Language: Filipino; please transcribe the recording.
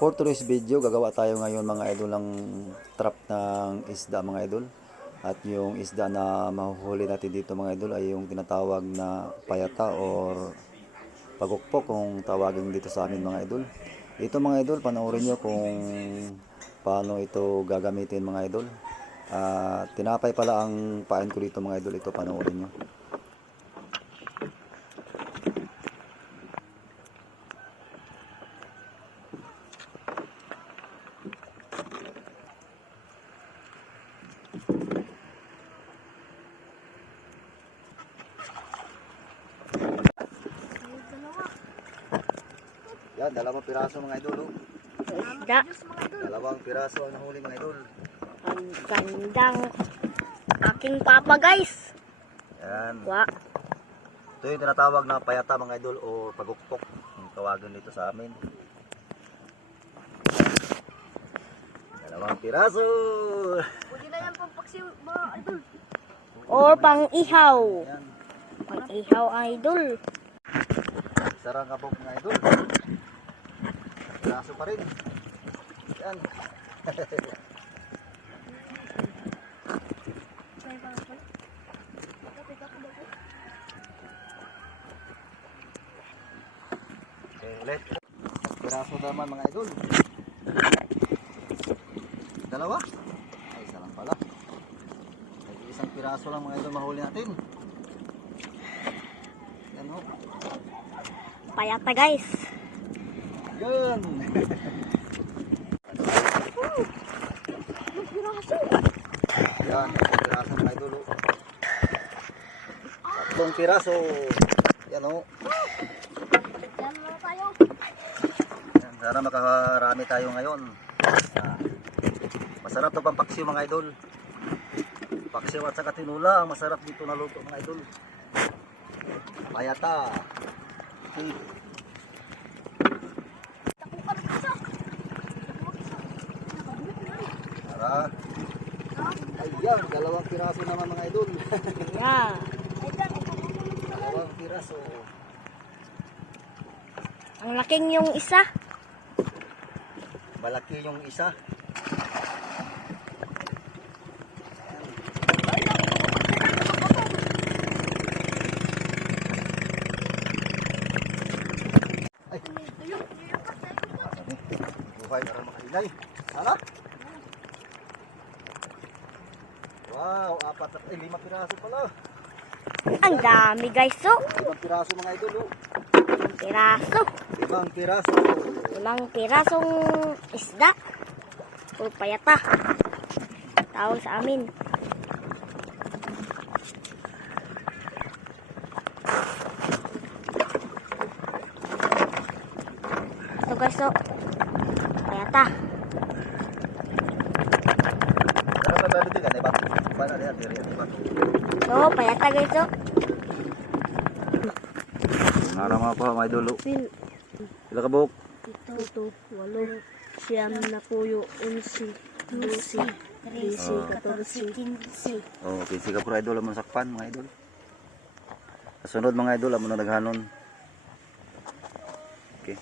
For today's video, gagawa tayo ngayon mga idol ng trap ng isda mga idol. At yung isda na mahuhuli natin dito mga idol ay yung tinatawag na payata or pagukpok kung tawagin dito sa amin mga idol. Ito mga idol, panoorin nyo kung paano ito gagamitin mga idol. Ah, tinapay pala ang pain ko dito mga idol, ito panoorin nyo. Yan, dalawang piraso mga idol. oh. Isda. Dalawang piraso ang nahuli mga idol. Ang gandang aking papa guys. Yan. Wa. Ito yung tinatawag na payata mga idol o pagukpok. Yung tawagan dito sa amin. Dalawang piraso. Pwede na yan pang mga idol. Or pang ihaw. Yan. Pang ihaw idol. Sarang kabok mga idol. Piraso pa rin. Yan. Okay, ulit. Piraso naman mga idol. Dalawa? Ay, isa lang pala. Ay, isang piraso lang mga idol mahuli natin. Yan oh. ho. Payata guys. Yun! Yan, tatlong piraso idol. oh. Tatlong piraso. Yan o. Yan na tayo. Yan, sana makakarami tayo ngayon. Ah, masarap to pang paksiw mga idol. Paksiw at saka tinula. Masarap dito na luto mga idol. Payata. Okay. Tara. Ayan, dalawang piraso naman mga idol. Yeah. Dalawang piraso. Ang laking yung isa. Malaki yung isa. Ay, Tuyo. Tuyo pa tayo. Buhay na rin makainay. Ano? Wow, apat at ay, lima piraso pala. Ang dami guys. So, Limang piraso mga idol. Oh. piraso. Limang piraso. Limang pirasong isda. Or payata. Tawag sa amin. Ito guys, so. Ka? Diba? So, payata guys, so. Narama pa oh. Pil. Sila ka buhok. Ito, walo, siyam na puyo, unsi, dusi, trisi, katorsi, kinsi. Oh, okay, sige po idol mo sakpan mga idol. Kasunod mga idol amo na naghanon. Okay.